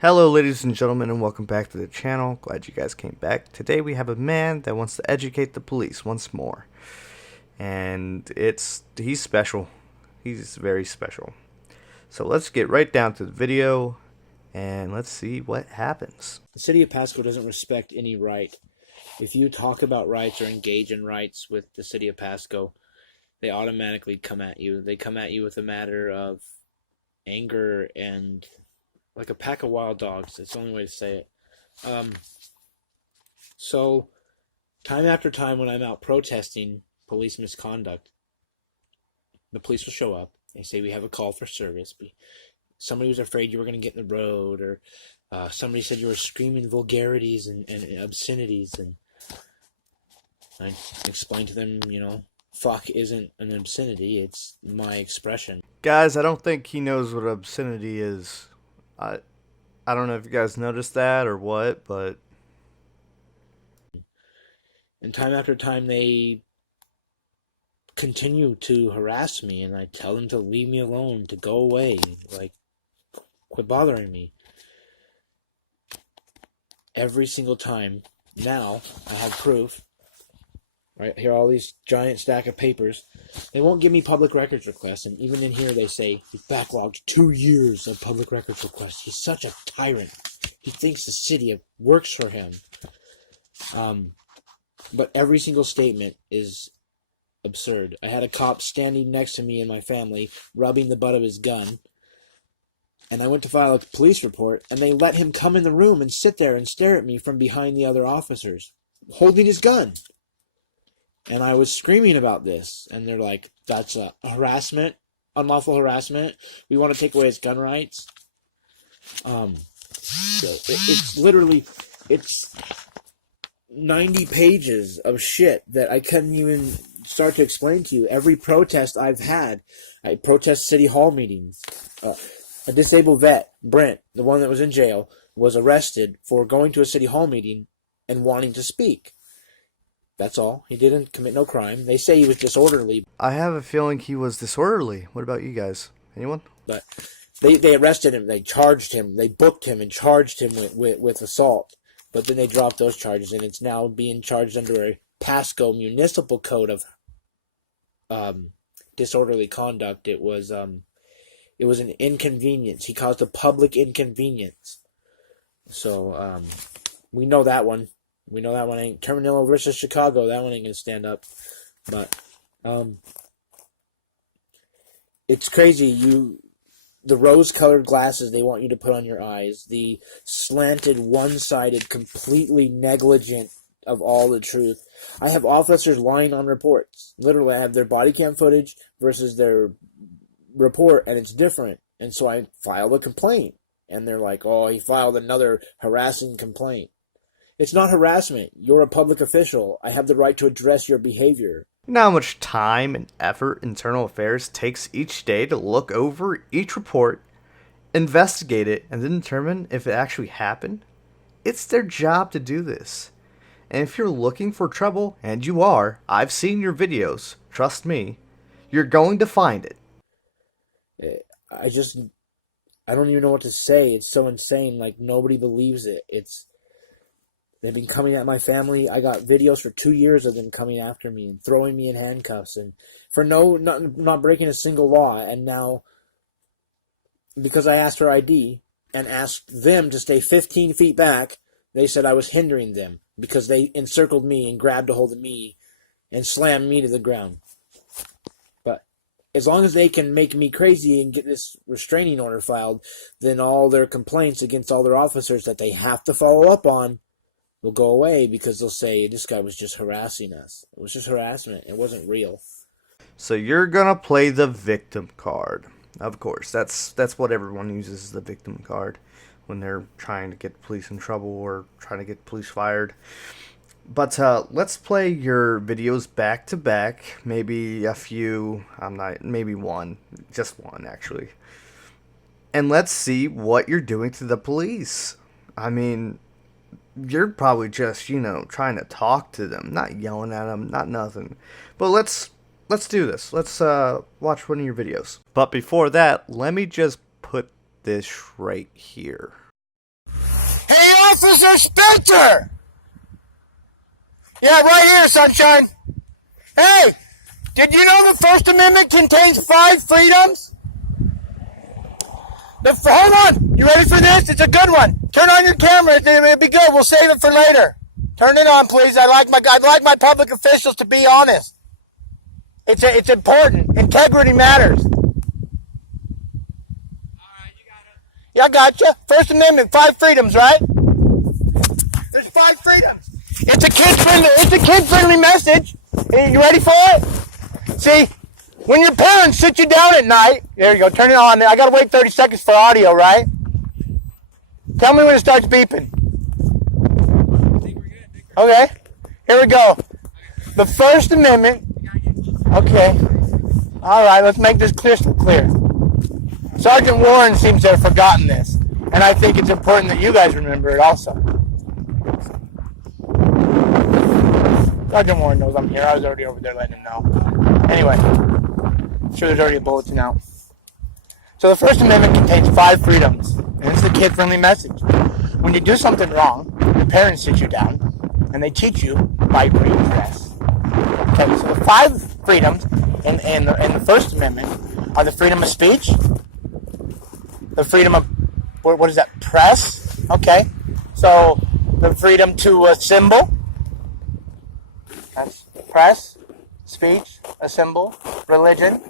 Hello ladies and gentlemen, and welcome back to the channel. Glad you guys came back. Today we have a man that wants to educate the police once more. And he's special. He's very special. So let's get right down to the video and let's see what happens. The city of Pasco doesn't respect any right. If you talk about rights or engage in rights with the city of Pasco, they automatically come at you. They come at you with a matter of anger and like a pack of wild dogs. It's the only way to say it. So time after time when I'm out protesting police misconduct, the police will show up. They say we have a call for service. Somebody was afraid you were going to get in the road, or somebody said you were screaming vulgarities and obscenities, and I explained to them, fuck isn't an obscenity, it's my expression. Guys, I don't think he knows what obscenity is. I don't know if you guys noticed that or what, but... And time after time they continue to harass me, and I tell them to leave me alone, to go away, like, quit bothering me. Every single time. Now, I have proof. Right here, all these giant stack of papers. They won't give me public records requests, and even in here they say he's backlogged 2 years of public records requests. He's such a tyrant. He thinks the city works for him. But every single statement is absurd. I had a cop standing next to me and my family, rubbing the butt of his gun, and I went to file a police report, and they let him come in the room and sit there and stare at me from behind the other officers, holding his gun. And I was screaming about this, and they're like, that's a harassment, unlawful harassment. We want to take away his gun rights. It's literally, it's 90 pages of shit that I couldn't even start to explain to you. Every protest I've had, I protest city hall meetings. A disabled vet, Brent, the one that was in jail, was arrested for going to a city hall meeting and wanting to speak. That's all. He didn't commit no crime. They say he was disorderly. I have a feeling he was disorderly. What about you guys? Anyone? But they arrested him. They charged him. They booked him and charged him with assault. But then they dropped those charges, and it's now being charged under a Pasco municipal code of disorderly conduct. It was an inconvenience. He caused a public inconvenience. So we know that one. We know that one ain't Terminillo versus Chicago. That one ain't gonna stand up. But it's crazy. The rose-colored glasses they want you to put on your eyes, the slanted, one-sided, completely negligent of all the truth. I have officers lying on reports. Literally, I have their body cam footage versus their report, and it's different. And so I filed a complaint, and they're like, "Oh, he filed another harassing complaint." It's not harassment. You're a public official. I have the right to address your behavior. You know how much time and effort Internal Affairs takes each day to look over each report, investigate it, and then determine if it actually happened? It's their job to do this. And if you're looking for trouble, and you are, I've seen your videos, trust me, you're going to find it. I don't even know what to say. It's so insane. Like, nobody believes it. They've been coming at my family. I got videos for 2 years of them coming after me and throwing me in handcuffs and for not breaking a single law. And now, because I asked for ID and asked them to stay 15 feet back, they said I was hindering them because they encircled me and grabbed a hold of me and slammed me to the ground. But as long as they can make me crazy and get this restraining order filed, then all their complaints against all their officers that they have to follow up on will go away, because they'll say this guy was just harassing us. It was just harassment. It wasn't real. So you're gonna play the victim card. Of course, that's what everyone uses, the victim card, when they're trying to get police in trouble or trying to get police fired. But let's play your videos back to back. Maybe a few. Maybe one. Just one, actually. And let's see what you're doing to the police. I mean, you're probably just, trying to talk to them, not yelling at them, not nothing. But let's do this. Let's watch one of your videos. But before that, let me just put this right here. Officer Spitzer! Yeah, right here, sunshine. Hey, did you know the First Amendment contains 5 freedoms? Hold on. You ready for this? It's a good one. Turn on your camera. It'll be good. We'll save it for later. Turn it on, please. I'd like my public officials to be honest. It's important. Integrity matters. All right, you got it. Yeah, I gotcha. First Amendment, 5 freedoms, right? There's 5 freedoms. It's a kid-friendly message. You ready for it? See, when your parents sit you down at night, there you go, turn it on. I gotta wait 30 seconds for audio, right? Tell me when it starts beeping. I think we're good. Okay, here we go. The First Amendment. Okay. All right, let's make this crystal clear. Sergeant Warren seems to have forgotten this, and I think it's important that you guys remember it also. Sergeant Warren knows I'm here. I was already over there letting him know. Anyway, I'm sure there's already a bulletin out. So the First Amendment contains 5 freedoms, and it's the kid-friendly message. When you do something wrong, your parents sit you down, and they teach you by redress. Okay, so the 5 freedoms in the First Amendment are the freedom of speech, the freedom of, what is that, press? Okay, so the freedom to assemble, that's press, speech, assemble, religion,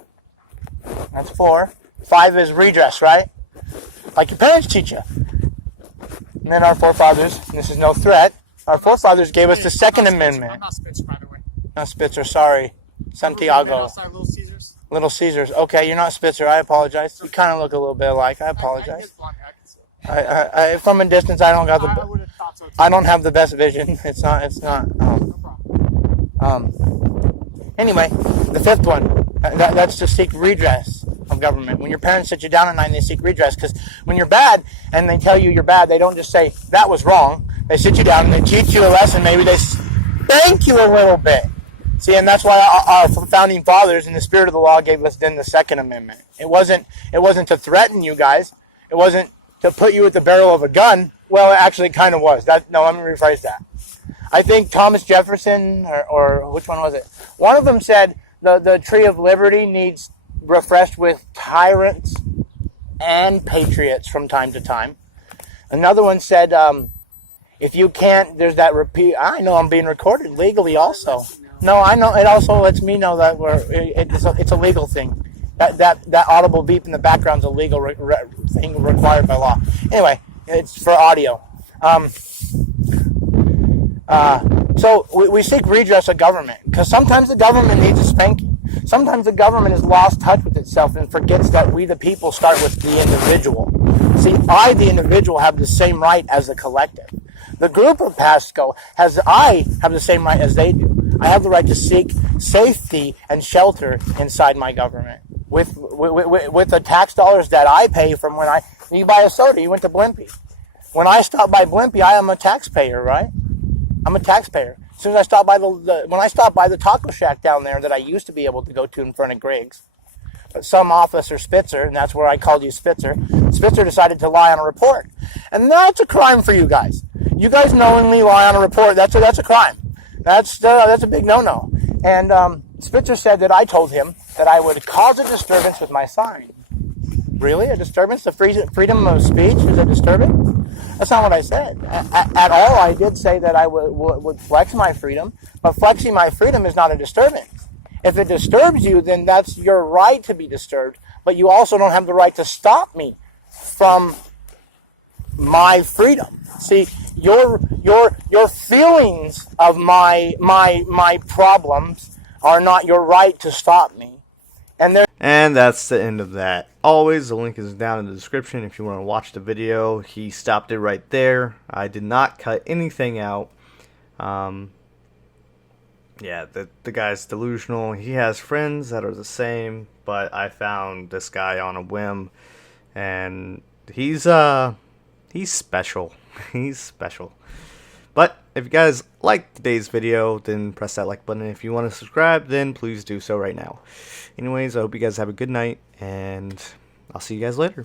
that's 4. 5 is redress, right? Like your parents teach you. And then our forefathers, and this is no threat, our forefathers gave us the Second Amendment. I'm not Spitzer, by the way. Not Spitzer, sorry. Santiago. Outside Little Caesars. Little Caesars. Okay, you're not Spitzer. I apologize. You kind of look a little bit alike. I apologize. I from a distance, I don't got I would have thought so too. I don't have the best vision. It's not. No problem. Anyway, the 5th one. That's to seek redress of government. When your parents sit you down at night and they seek redress, because when you're bad and they tell you you're bad, they don't just say that was wrong. They sit you down and they teach you a lesson. Maybe they spank you a little bit. See, and that's why our founding fathers, in the spirit of the law, gave us then the Second Amendment. It wasn't to threaten you guys. It wasn't to put you at the barrel of a gun. Well, it actually kind of was. Let me rephrase that. I think Thomas Jefferson, or which one was it? One of them said the tree of liberty needs refreshed with tyrants and patriots from time to time. Another one said, if you can't, there's that repeat. I know I'm being recorded legally also. No, I know. It also lets me know that it's a legal thing. That audible beep in the background is a legal thing required by law. Anyway, it's for audio. So we seek redress of government because sometimes the government needs a spanking. Sometimes the government has lost touch with itself and forgets that we, the people, start with the individual. See, I, the individual, have the same right as the collective. The group of Pasco I have the same right as they do. I have the right to seek safety and shelter inside my government with the tax dollars that I pay from when you buy a soda. You went to Blimpie. When I stop by Blimpie, I am a taxpayer, right? I'm a taxpayer. As soon as I stop by when I stop by the taco shack down there that I used to be able to go to in front of Griggs, but some officer Spitzer, and that's where I called you Spitzer decided to lie on a report, and that's a crime for you guys. You guys knowingly lie on a report. That's a crime. That's a big no-no. And Spitzer said that I told him that I would cause a disturbance with my sign. Really? A disturbance? The freedom of speech is a disturbance? That's not what I said. At all, I did say that I would flex my freedom, but flexing my freedom is not a disturbance. If it disturbs you, then that's your right to be disturbed, but you also don't have the right to stop me from my freedom. See, your feelings of my problems are not your right to stop me. And that's the end of that. Always, the link is down in the description if you want to watch the video. He stopped it right there. I did not cut anything out. Yeah, the guy's delusional. He has friends that are the same, but I found this guy on a whim, and he's special. He's special. But if you guys liked today's video, then press that like button. If you want to subscribe, then please do so right now. Anyways, I hope you guys have a good night, and I'll see you guys later.